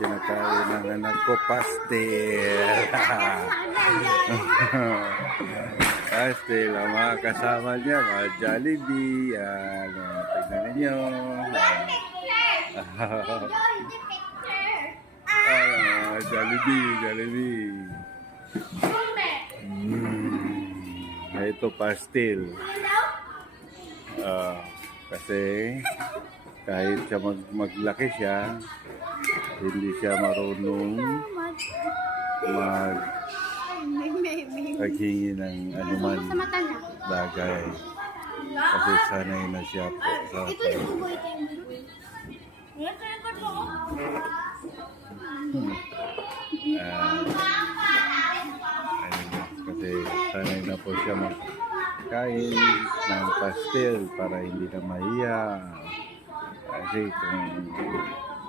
kinakain ng anak ko, pastel. Pastel, ang mga kasama niya, mga Jollibee. Yan, tignan ninyo. Jollibee. Ito, pastel. Kasi kahit siya maglaki siya, hindi siya marunong maghingi ng anuman bagay. Kasi sanay na siya po sa kasi sanay na po siya magkain ng pastel para hindi na mahiya. Kasi kung